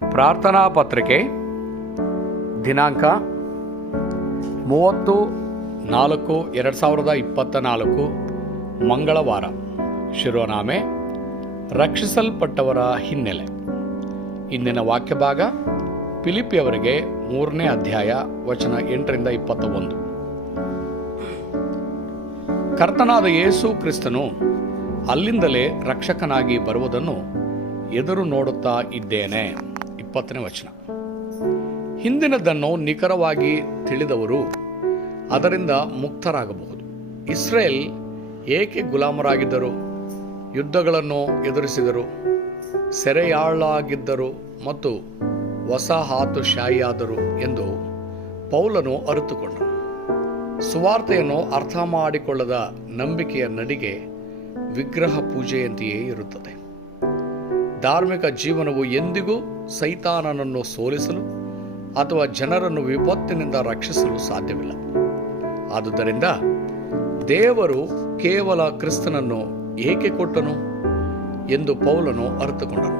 ಪ್ರಾರ್ಥನಾ ಪತ್ರಿಕೆ ದಿನಾಂಕ 30/4/2024 ಮಂಗಳವಾರ. ಶಿರೋನಾಮೆ ರಕ್ಷಿಸಲ್ಪಟ್ಟವರ ಹಿನ್ನೆಲೆ. ಇಂದಿನ ವಾಕ್ಯ ಭಾಗ ಫಿಲಿಪ್ಪಿಯವರಿಗೆ 3ನೇ ಅಧ್ಯಾಯ ವಚನ 8-21. ಕರ್ತನಾದ ಯೇಸು ಕ್ರಿಸ್ತನು ಅಲ್ಲಿಂದಲೇ ರಕ್ಷಕನಾಗಿ ಬರುವುದನ್ನು ಎದುರು ನೋಡುತ್ತಾ ಇದ್ದೇನೆ. 20ನೇ ವಚನ. ಹಿಂದಿನದನ್ನು ನಿಖರವಾಗಿ ತಿಳಿದವರು ಅದರಿಂದ ಮುಕ್ತರಾಗಬಹುದು. ಇಸ್ರೇಲ್ ಏಕೆ ಗುಲಾಮರಾಗಿದ್ದರು, ಯುದ್ಧಗಳನ್ನು ಎದುರಿಸಿದರು, ಸೆರೆಯಾಳಾಗಿದ್ದರು ಮತ್ತು ವಸಾಹತುಶಾಹಿಯಾದರು ಎಂದು ಪೌಲನು ಅರಿತುಕೊಂಡನು. ಸುವಾರ್ತೆಯನ್ನು ಅರ್ಥ ಮಾಡಿಕೊಳ್ಳದ ನಂಬಿಕೆಯ ನಡಿಗೆ ವಿಗ್ರಹ ಪೂಜೆಯಂತೆಯೇ ಇರುತ್ತದೆ. ಧಾರ್ಮಿಕ ಜೀವನವು ಎಂದಿಗೂ ಸೈತಾನನನ್ನು ಸೋಲಿಸಲು ಅಥವಾ ಜನರನ್ನು ವಿಪತ್ತಿನಿಂದ ರಕ್ಷಿಸಲು ಸಾಧ್ಯವಿಲ್ಲ. ಆದುದರಿಂದ ದೇವರು ಕೇವಲ ಕ್ರಿಸ್ತನನ್ನು ಏಕೆ ಕೊಟ್ಟನು ಎಂದು ಪೌಲನು ಅರಿತುಕೊಂಡನು.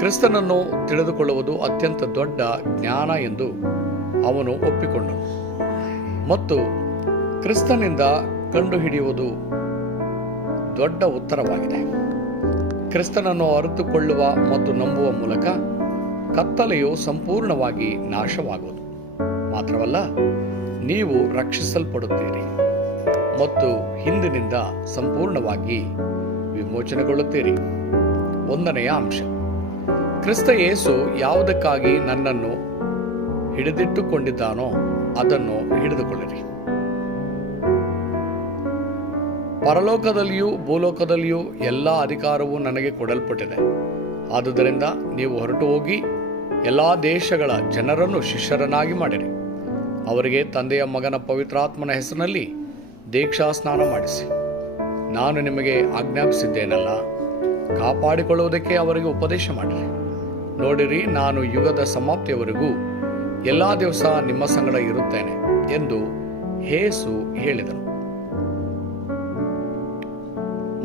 ಕ್ರಿಸ್ತನನ್ನು ತಿಳಿದುಕೊಳ್ಳುವುದು ಅತ್ಯಂತ ದೊಡ್ಡ ಜ್ಞಾನ ಎಂದು ಅವನು ಒಪ್ಪಿಕೊಂಡನು ಮತ್ತು ಕ್ರಿಸ್ತನಿಂದ ಕಂಡುಹಿಡಿಯುವುದು ದೊಡ್ಡ ಉತ್ತರವಾಗಿದೆ. ಕ್ರಿಸ್ತನನ್ನು ಅರಿತುಕೊಳ್ಳುವ ಮತ್ತು ನಂಬುವ ಮೂಲಕ ಕತ್ತಲೆಯು ಸಂಪೂರ್ಣವಾಗಿ ನಾಶವಾಗುವುದು. ಮಾತ್ರವಲ್ಲ, ನೀವು ರಕ್ಷಿಸಲ್ಪಡುತ್ತೀರಿ ಮತ್ತು ಹಿಂದಿನಿಂದ ಸಂಪೂರ್ಣವಾಗಿ ವಿಮೋಚನೆಗೊಳ್ಳುತ್ತೀರಿ. 1ನೆಯ ಅಂಶ, ಕ್ರಿಸ್ತ ಯೇಸು ಯಾವುದಕ್ಕಾಗಿ ನನ್ನನ್ನು ಹಿಡಿದಿಟ್ಟುಕೊಂಡಿದ್ದಾನೋ ಅದನ್ನು ಹಿಡಿದುಕೊಳ್ಳಿರಿ. ಪರಲೋಕದಲ್ಲಿಯೂ ಭೂಲೋಕದಲ್ಲಿಯೂ ಎಲ್ಲ ಅಧಿಕಾರವೂ ನನಗೆ ಕೊಡಲ್ಪಟ್ಟಿದೆ. ಆದುದರಿಂದ ನೀವು ಹೊರಟು ಹೋಗಿ ಎಲ್ಲ ದೇಶಗಳ ಜನರನ್ನು ಶಿಷ್ಯರನ್ನಾಗಿ ಮಾಡಿರಿ. ಅವರಿಗೆ ತಂದೆಯ ಮಗನ ಪವಿತ್ರಾತ್ಮನ ಹೆಸರಿನಲ್ಲಿ ದೀಕ್ಷಾ ಸ್ನಾನ ಮಾಡಿಸಿ, ನಾನು ನಿಮಗೆ ಆಜ್ಞಾಪಿಸಿದ್ದೇನಲ್ಲ, ಕಾಪಾಡಿಕೊಳ್ಳುವುದಕ್ಕೆ ಅವರಿಗೆ ಉಪದೇಶ ಮಾಡಿರಿ. ನೋಡಿರಿ, ನಾನು ಯುಗದ ಸಮಾಪ್ತಿಯವರೆಗೂ ಎಲ್ಲ ದಿವಸ ನಿಮ್ಮ ಸಂಗಡ ಇರುತ್ತೇನೆ ಎಂದು ಯೇಸು ಹೇಳಿದನು.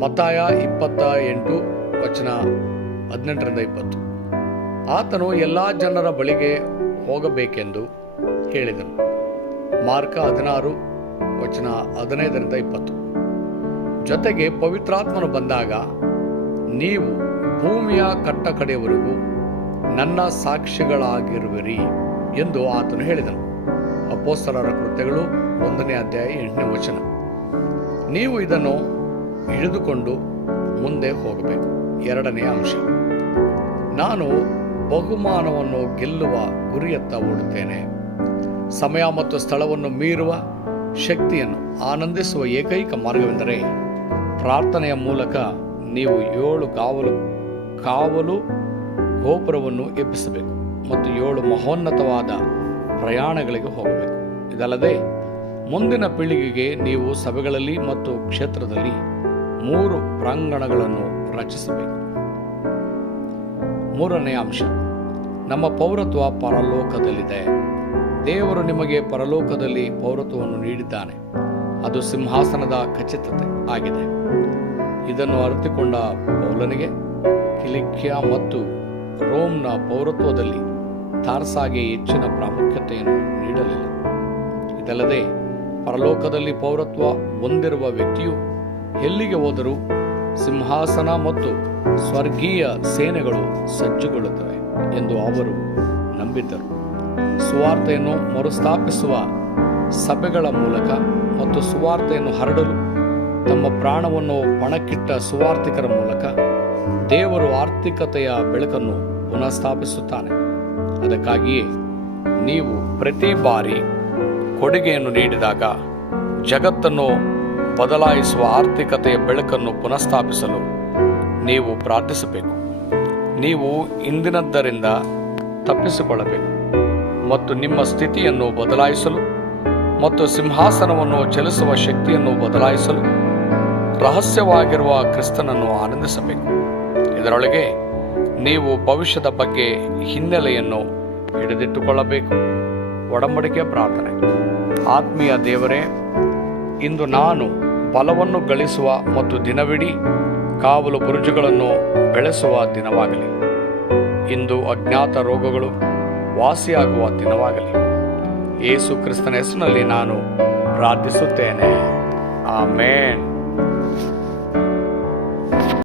ಮತ್ತಾಯ 28 ವಚನ 18-20. ಆತನು ಎಲ್ಲ ಜನರ ಬಳಿಗೆ ಹೋಗಬೇಕೆಂದು ಹೇಳಿದನು. ಮಾರ್ಕ 16 ವಚನ 15-20. ಜೊತೆಗೆ ಪವಿತ್ರಾತ್ಮನು ಬಂದಾಗ ನೀವು ಭೂಮಿಯ ಕಟ್ಟಕಡೆಯವರೆಗೂ ನನ್ನ ಸಾಕ್ಷಿಗಳಾಗಿರುವಿರಿ ಎಂದು ಆತನು ಹೇಳಿದನು. ಅಪೊಸ್ತಲರ ಕೃತ್ಯಗಳು 1ನೇ ಅಧ್ಯಾಯ 8ನೇ ವಚನ. ನೀವು ಇದನ್ನು ಹಿಡಿದುಕೊಂಡು ಮುಂದೆ ಹೋಗಬೇಕು. 2ನೇ ಅಂಶ, ನಾನು ಬಹುಮಾನವನ್ನು ಗೆಲ್ಲುವ ಗುರಿಯತ್ತ ಓಡುತ್ತೇನೆ. ಸಮಯ ಮತ್ತು ಸ್ಥಳವನ್ನು ಮೀರುವ ಶಕ್ತಿಯನ್ನು ಆನಂದಿಸುವ ಏಕೈಕ ಮಾರ್ಗವೆಂದರೆ ಪ್ರಾರ್ಥನೆಯ ಮೂಲಕ ನೀವು 7 ಕಾವಲು ಗೋಪುರವನ್ನು ಎಬ್ಬಿಸಬೇಕು ಮತ್ತು 7 ಮಹೋನ್ನತವಾದ ಪ್ರಯಾಣಗಳಿಗೆ ಹೋಗಬೇಕು. ಇದಲ್ಲದೆ ಮುಂದಿನ ಪೀಳಿಗೆಗೆ ನೀವು ಸಭೆಗಳಲ್ಲಿ ಮತ್ತು ಕ್ಷೇತ್ರದಲ್ಲಿ 3 ಪ್ರಾಂಗಣಗಳನ್ನು ರಚಿಸಬೇಕು. 3ನೇ ಅಂಶ, ನಮ್ಮ ಪೌರತ್ವ ಪರಲೋಕದಲ್ಲಿದೆ. ದೇವರು ನಿಮಗೆ ಪರಲೋಕದಲ್ಲಿ ಪೌರತ್ವವನ್ನು ನೀಡಿದ್ದಾನೆ. ಅದು ಸಿಂಹಾಸನದ ಖಚಿತತೆ ಆಗಿದೆ. ಇದನ್ನು ಅರಿತುಕೊಂಡ ಪೌಲನಿಗೆ ಕಿಲಿಕ್ಯ ಮತ್ತು ರೋಮ್ನ ಪೌರತ್ವದಲ್ಲಿ ತಾರ್ಸಾಗೆ ಹೆಚ್ಚಿನ ಪ್ರಾಮುಖ್ಯತೆಯನ್ನು ನೀಡಲಿಲ್ಲ. ಇದಲ್ಲದೆ ಪರಲೋಕದಲ್ಲಿ ಪೌರತ್ವ ಹೊಂದಿರುವ ವ್ಯಕ್ತಿಯು ಎಲ್ಲಿಗೆ ಹೋದರೂ ಸಿಂಹಾಸನ ಮತ್ತು ಸ್ವರ್ಗೀಯ ಸೇನೆಗಳು ಸಜ್ಜುಗೊಳ್ಳುತ್ತವೆ ಎಂದು ಅವರು ನಂಬಿದ್ದರು. ಸುವಾರ್ತೆಯನ್ನು ಮರುಸ್ಥಾಪಿಸುವ ಸಭೆಗಳ ಮೂಲಕ ಮತ್ತು ಸುವಾರ್ತೆಯನ್ನು ಹರಡಲು ತಮ್ಮ ಪ್ರಾಣವನ್ನು ಪಣಕ್ಕಿಟ್ಟ ಸುವಾರ್ತಿಕರ ಮೂಲಕ ದೇವರು ಆರ್ಥಿಕತೆಯ ಬೆಳಕನ್ನು ಪುನಃಸ್ಥಾಪಿಸುತ್ತಾನೆ. ಅದಕ್ಕಾಗಿಯೇ ನೀವು ಪ್ರತಿ ಬಾರಿ ಕೊಡುಗೆಯನ್ನು ನೀಡಿದಾಗ ಜಗತ್ತನ್ನು ಬದಲಾಯಿಸುವ ಆರ್ಥಿಕತೆಯ ಬೆಳಕನ್ನು ಪುನಃಸ್ಥಾಪಿಸಲು ನೀವು ಪ್ರಾರ್ಥಿಸಬೇಕು. ನೀವು ಇಂದಿನದ್ದರಿಂದ ತಪ್ಪಿಸಿಕೊಳ್ಳಬೇಕು ಮತ್ತು ನಿಮ್ಮ ಸ್ಥಿತಿಯನ್ನು ಬದಲಾಯಿಸಲು ಮತ್ತು ಸಿಂಹಾಸನವನ್ನು ಚಲಿಸುವ ಶಕ್ತಿಯನ್ನು ಬದಲಾಯಿಸಲು ರಹಸ್ಯವಾಗಿರುವ ಕ್ರಿಸ್ತನನ್ನು ಆನಂದಿಸಬೇಕು. ಇದರೊಳಗೆ ನೀವು ಭವಿಷ್ಯದ ಬಗ್ಗೆ ಹಿನ್ನೆಲೆಯನ್ನು ಹಿಡಿದಿಟ್ಟುಕೊಳ್ಳಬೇಕು. ಒಡಂಬಡಿಕೆಯ ಪ್ರಾರ್ಥನೆ. ಆತ್ಮೀಯ ದೇವರೇ, ಇಂದು ನಾನು ಬಲವನ್ನು ಗಳಿಸುವ ಮತ್ತು ದಿನವಿಡೀ ಕಾವಲು ಬುರುಜುಗಳನ್ನು ಬೆಳೆಸುವ ದಿನವಾಗಲಿ. ಇಂದು ಅಜ್ಞಾತ ರೋಗಗಳು ವಾಸಿಯಾಗುವ ದಿನವಾಗಲಿ. ಯೇಸು ಕ್ರಿಸ್ತನ ಹೆಸರಿನಲ್ಲಿ ನಾನು ಪ್ರಾರ್ಥಿಸುತ್ತೇನೆ. ಆಮೇನ್.